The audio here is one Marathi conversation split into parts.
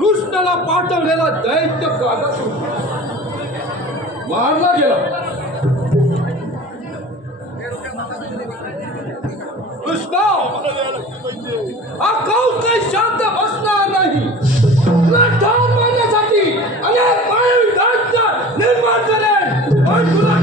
कृष्णाला पाठवलेला दैत्य कागासूर मारला गेला कृष्णा हा काही शांत बसणार नाही. तुला ठार मारण्यासाठी अनेक मायावी निर्माण करेल. पण तुला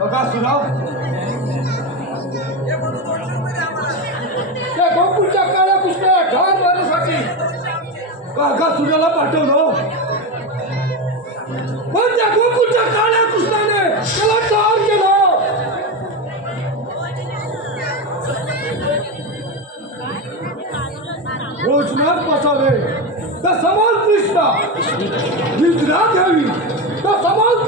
बघा सुनाव. त्या गोकुळच्या काळ्या कृष्णाला ठार मारण्यासाठी. काका सुनाला पाठवलं पण त्या गोकुळच्या काळ्या कृष्णाने त्याला ठार केलं. योजनाच बसावे तर समान कृष्णा निद्रा घ्यावी. तर समान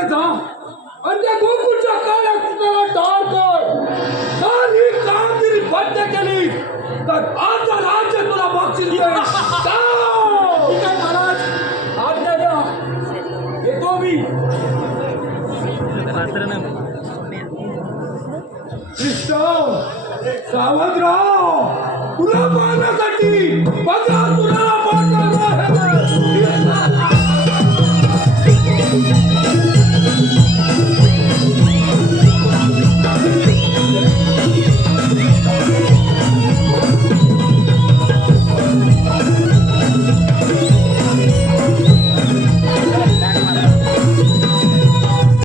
गोकुळामध्ये जा आणि त्या गोकुळच्या काळ्या कृष्णाला ठार कर जर ही कामगिरी बंद केली तर आज राज्य तुला बक्षीस देईल जाओ. ठीक आहे महाराज आज्ञा द्या येतो मी कृष्ण सावध राहा। तुला